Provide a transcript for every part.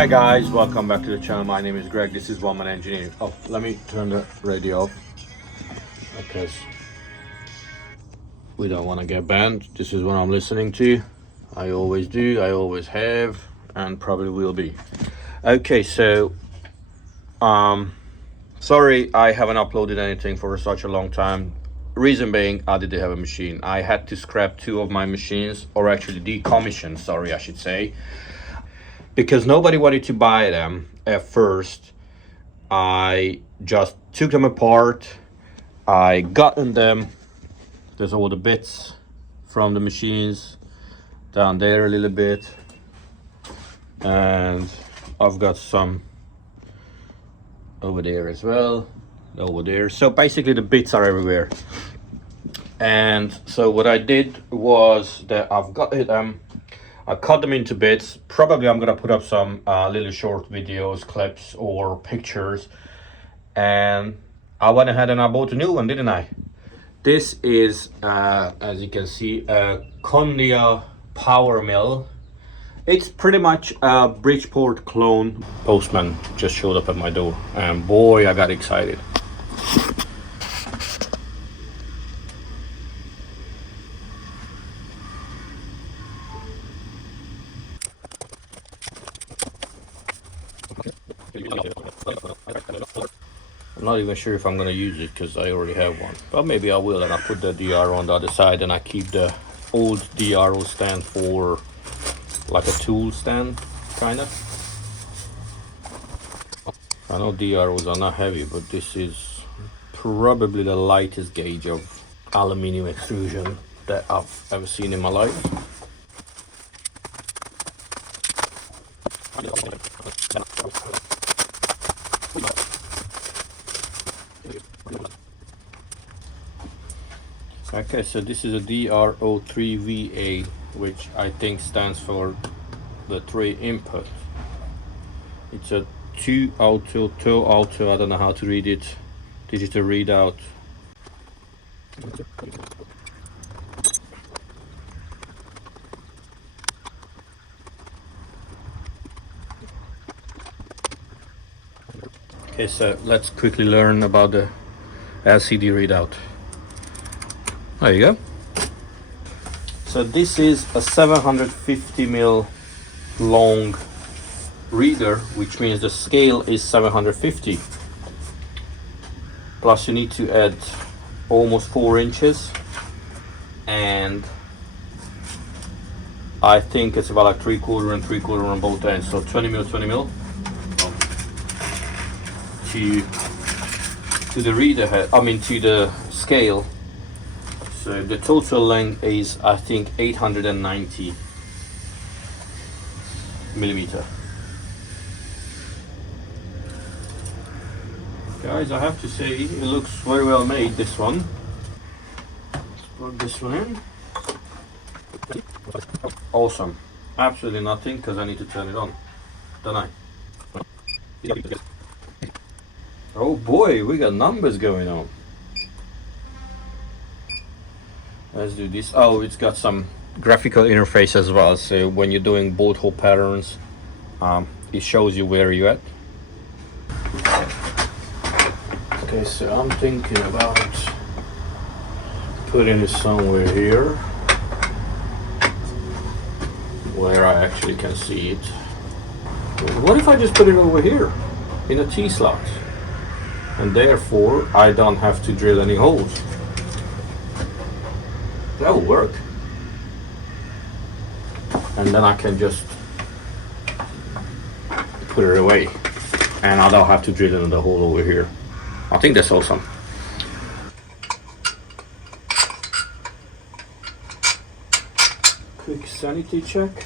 Hi guys, welcome back to the channel. My name is Greg. This is One Man Engineering. Oh, let me turn the radio off because we don't want to get banned. This is what I'm listening to. I always do, I always have, and probably will be. Okay, so sorry I haven't uploaded anything for such a long time. Reason being, I didn't have a machine. I had to scrap two of my machines, or actually decommission, sorry I should say, because nobody wanted to buy them at first. I just took them apart, I got in them. There's all the bits from the machines down there a little bit, and I've got some over there as well, over there. So basically the bits are everywhere. And so what I did was that I've got it, I cut them into bits. Probably I'm gonna put up some little short videos, clips or pictures. And I went ahead and I bought a new one, didn't I? This is, as you can see, a Kondia Powermill. It's pretty much a Bridgeport clone. Postman just showed up at my door, and boy, I got excited. I'm not even sure if I'm gonna use it because I already have one, but maybe I will, and I'll put the DRO on the other side, and I keep the old DRO stand for like a tool stand, kind of. I know DROs are not heavy, but this is probably the lightest gauge of aluminium extrusion that I've ever seen in my life. Okay, so this is a DRO3VA, which I think stands for the 3 input. It's a 2 auto, I don't know how to read it, digital readout. Okay, so let's quickly learn about the LCD readout. There you go. So this is a 750mm long reader, which means the scale is 750. Plus you need to add almost 4 inches, and I think it's about like 3/4 and 3/4 on both ends, so 20mm to the reader head, I mean to the scale. So the total length is, I think, 890 millimeter. Guys, I have to say it looks very well made, this one. Let's plug this one in. Awesome. Absolutely nothing, because I need to turn it on, don't I? Oh boy, we got numbers going on. Let's do this. Oh, it's got some graphical interface as well, so when you're doing bolt hole patterns, it shows you where you're at. Okay, so I'm thinking about putting it somewhere here where I actually can see it. What if I just put it over here in a T-slot, and therefore I don't have to drill any holes? That will work. And then I can just put it away, and I don't have to drill in the hole over here. I think that's awesome. Quick sanity check.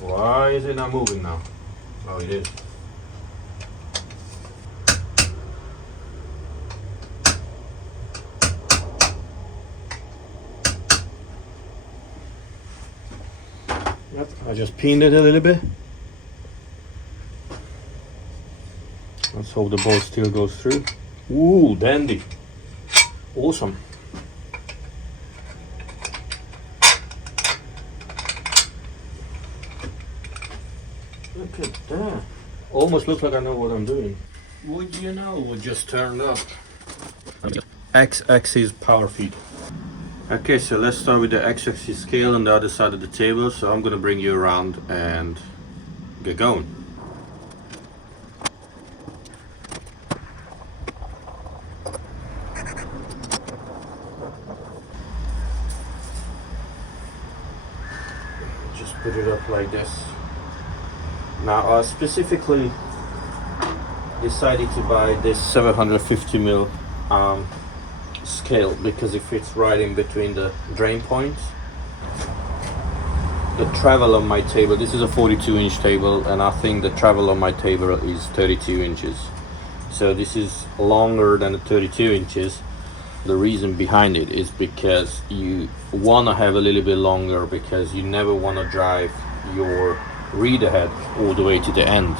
Why is it not moving now? Oh, it is. Yep, I just pinned it a little bit. Let's hope the bolt still goes through. Ooh, dandy. Awesome. Look at that. Almost looks like I know what I'm doing. Would you know? We just turned up. X-axis power feed. Okay, so let's start with the X-axis scale on the other side of the table. So I'm gonna bring you around and get going. Just put it up like this. Now I specifically decided to buy this 750mm scale because it fits right in between the drain points. The travel on my table, this is a 42-inch table, and I think the travel on my table is 32 inches. So this is longer than the 32 inches. The reason behind it is because you want to have a little bit longer, because you never want to drive your reader head all the way to the end.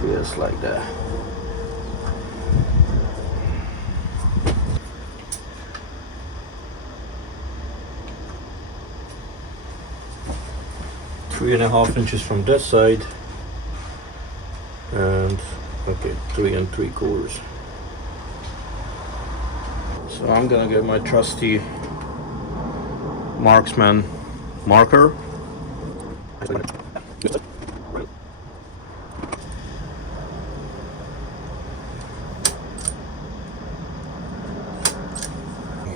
Just like that. Three and a half inches from this side, and okay, 3 3/4. So I'm gonna get my trusty marksman marker.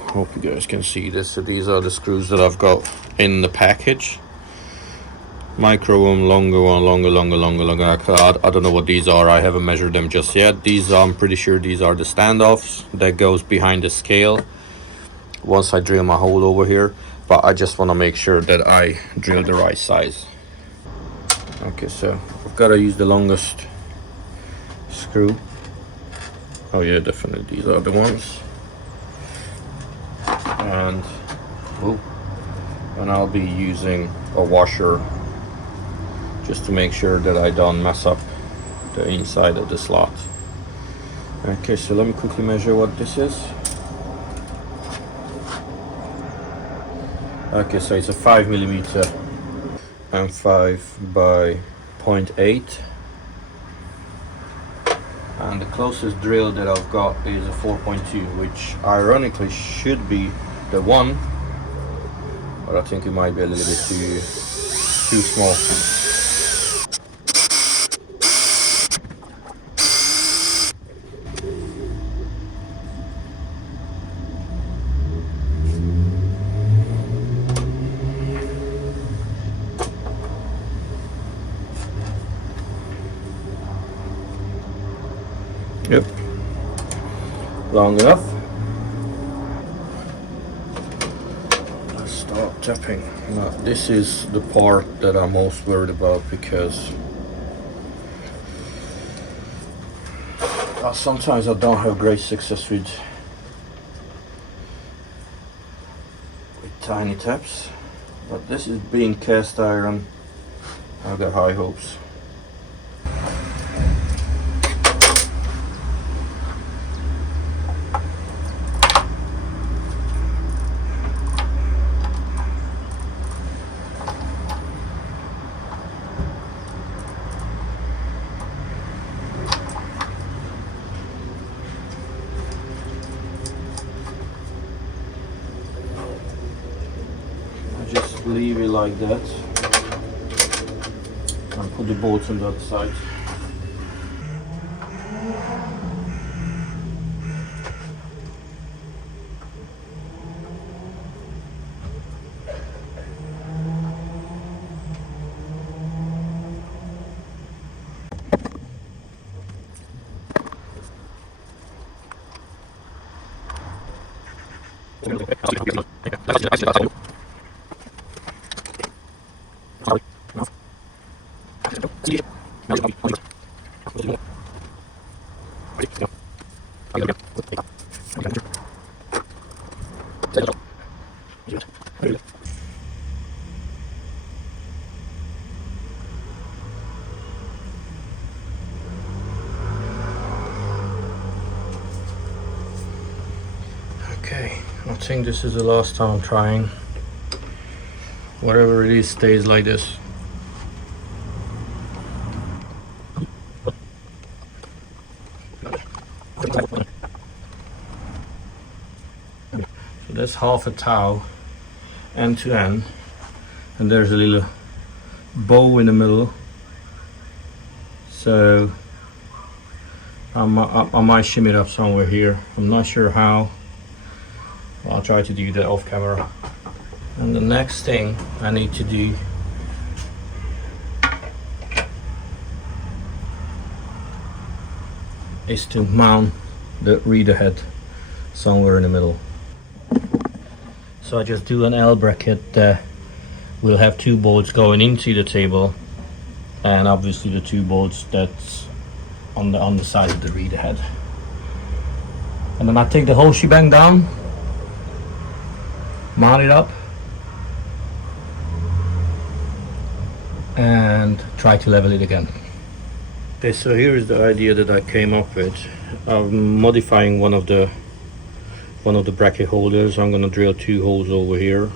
Hope you guys can see this. So these are the screws that I've got in the package. Micro one, longer one, longer. I don't know what these are. I haven't measured them just yet. These, I'm pretty sure these are the standoffs that goes behind the scale once I drill my hole over here. But I just want to make sure that I drill the right size. Okay, so I've got to use the longest screw. Oh yeah, definitely these are the ones. And I'll be using a washer just to make sure that I don't mess up the inside of the slot. Okay, so let me quickly measure what this is. Okay, so it's a 5mm and 5 by 0.8. And the closest drill that I've got is a 4.2, which ironically should be the one, but I think it might be a little bit too small. Yep, long enough. Let's start tapping. Now this is the part that I'm most worried about, because sometimes I don't have great success with tiny taps, but this is being cast iron. I've got high hopes. Just leave it like that and put the bolts on the other side. think this is the last time I'm trying. Whatever it is stays like this. So that's half a towel end to end, and there's a little bow in the middle. So I might shim it up somewhere here. I'm not sure how. I'll try to do that off camera. And the next thing I need to do is to mount the reader head somewhere in the middle. So I just do an L bracket. We'll have 2 bolts going into the table, and obviously the 2 bolts that's on the side of the reader head. And then I take the whole shebang down, mount it up, and try to level it again. Okay, so here is the idea that I came up with. I'm modifying one of the bracket holders. I'm gonna drill 2 holes over here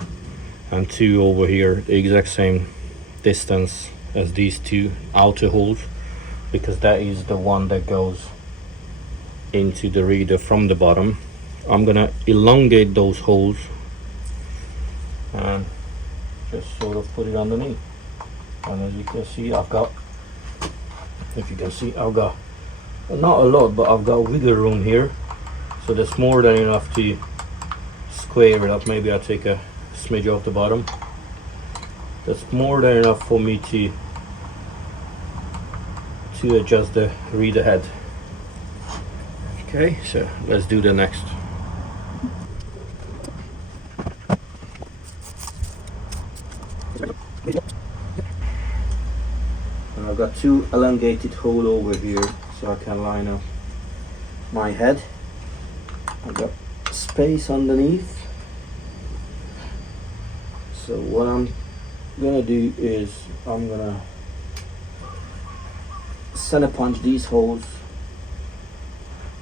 and 2 over here, the exact same distance as these 2 outer holes, because that is the one that goes into the reader from the bottom. I'm gonna elongate those holes and just sort of put it underneath. And as you can see, I've got not a lot, but I've got wiggle room here, so that's more than enough to square it up. Maybe I'll take a smidge off the bottom. That's more than enough for me to adjust the reader head. Okay, so let's do the next. I've got 2 elongated holes over here so I can line up my head. I've got space underneath. So what I'm gonna do is I'm gonna center punch these holes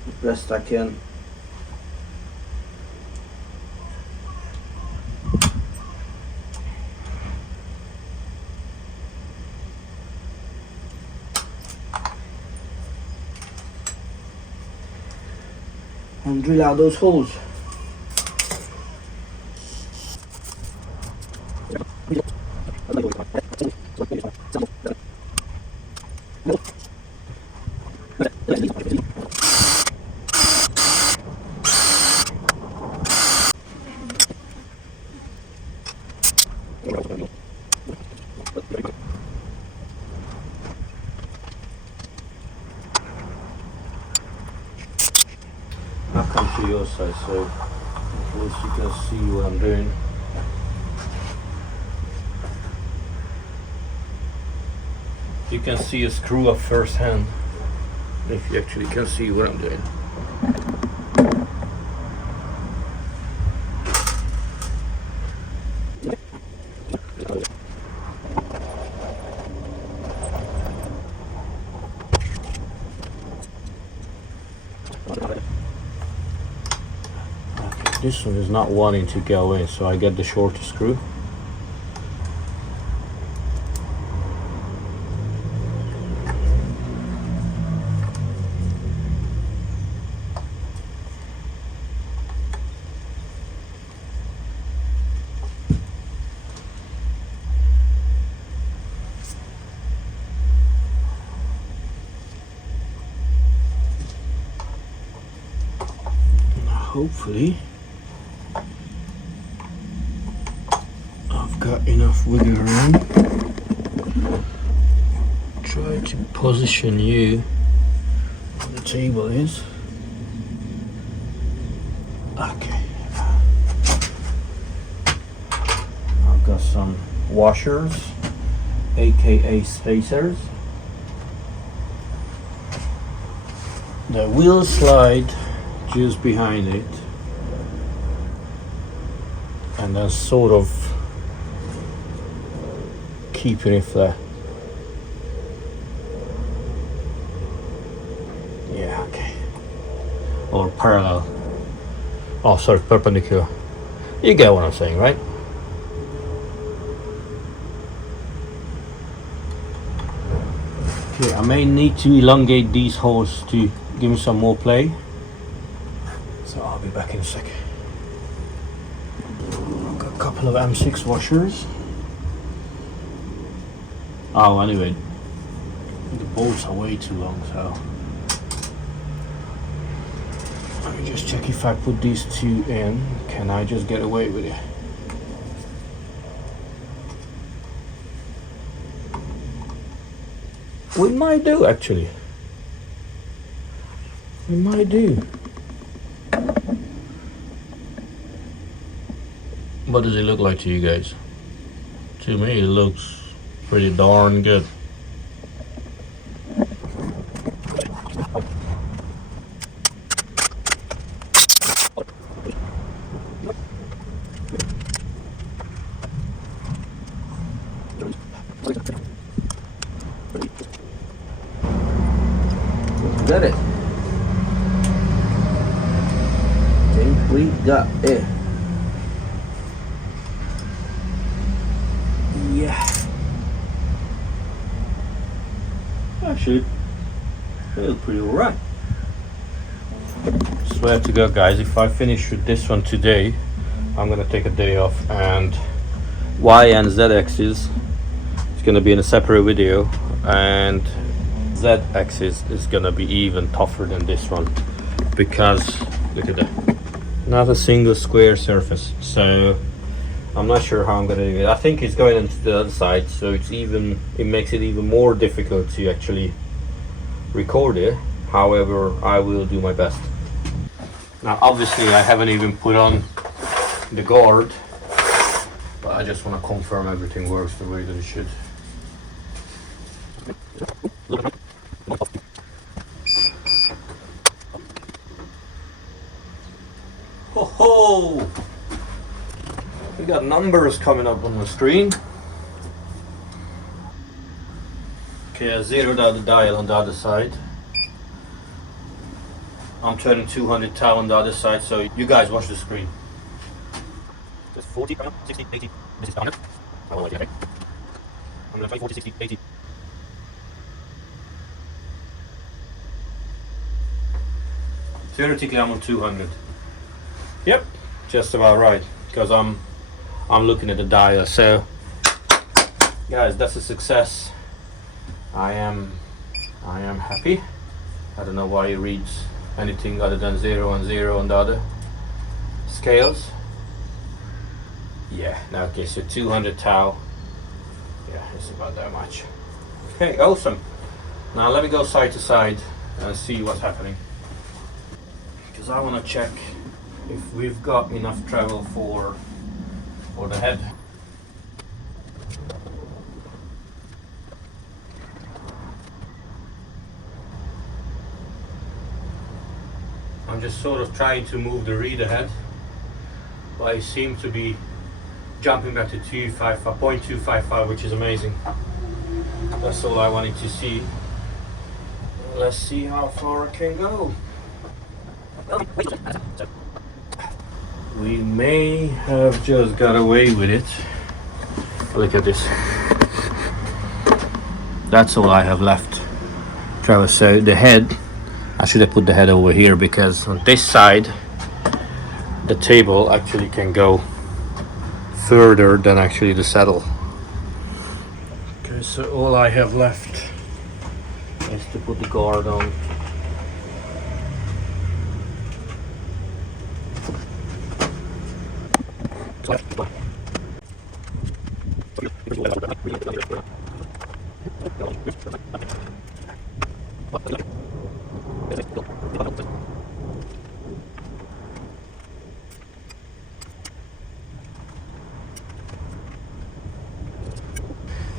the best I can. And drill out those holes. I'll come to your side so at least you can see what I'm doing. You can see a screw up first hand if you actually can see what I'm doing. This one is not wanting to go in, so I get the shorter screw. Hopefully I've got enough wiggle room. Try to position you where the table is. Okay. I've got some washers, aka spacers. The wheel slide just behind it, and then sort of keeping it flat. Yeah, okay. Or parallel. Oh, sorry, perpendicular. You get what I'm saying, right? Okay, I may need to elongate these holes to give me some more play. So I'll be back in a second. I've got a couple of M6 washers. Oh, anyway, the bolts are way too long, so let me just check if I put these two in, can I just get away with it? We might do, actually. We might do. What does it look like to you guys? To me, it looks pretty darn good. Got it. Think we got it. Yeah. Actually, feels pretty alright. Swear to God, guys, if I finish with this one today, I'm gonna take a day off, and Y and Z axis is gonna be in a separate video, and Z axis is gonna be even tougher than this one, because look at that, not a single square surface. So I'm not sure how I'm gonna do it. I think it's going into the other side, so it makes it even more difficult to actually record it. However, I will do my best. Now obviously I haven't even put on the guard, but I just want to confirm everything works the way that it should. Ho ho! We got numbers coming up on the screen. Okay, I zeroed out the dial on the other side. I'm turning 200 tau on the other side, so you guys watch the screen. There's 40, 60, 80. This is 100. I won't let you, okay? I'm gonna try 40, 60, 80. Theoretically, I'm on 200. Yep, just about right, because I'm looking at the dial. So, guys, that's a success. I am happy. I don't know why it reads anything other than 0 and 0 on the other scales. Yeah, now okay, so 200 tau. Yeah, it's about that much. Okay, awesome. Now let me go side to side and see what's happening, because I want to check if we've got enough travel for the head. I'm just sort of trying to move the reader head, but I seem to be jumping back to 0.255, which is amazing. That's all I wanted to see. Let's see how far I can go. We may have just got away with it. Look at this. That's all I have left. Travis, so the head, I should have put the head over here, because on this side the table actually can go further than actually the saddle. Okay, so all I have left is to put the guard on.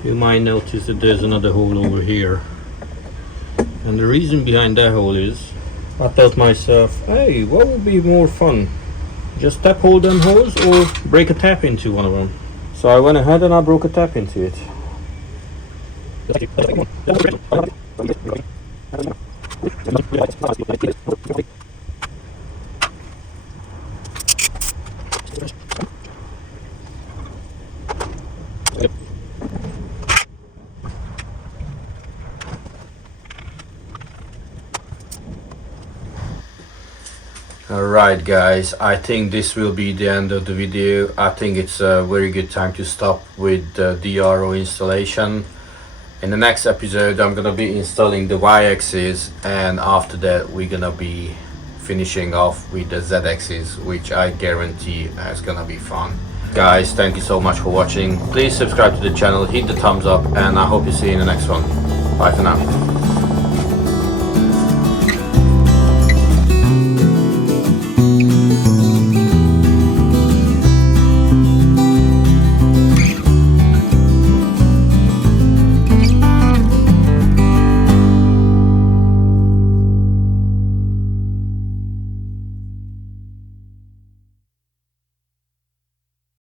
You might notice that there's another hole over here, and the reason behind that hole is I thought myself, hey, what would be more fun? Just tap hole them holes or break a tap into one of them. So I went ahead and I broke a tap into it. Alright guys, I think this will be the end of the video. I think it's a very good time to stop with the DRO installation. In the next episode I'm gonna be installing the Y-axis, and after that we're gonna be finishing off with the Z-axis, which I guarantee is gonna be fun. Guys, thank you so much for watching. Please subscribe to the channel, hit the thumbs up, and I hope to see you in the next one. Bye for now.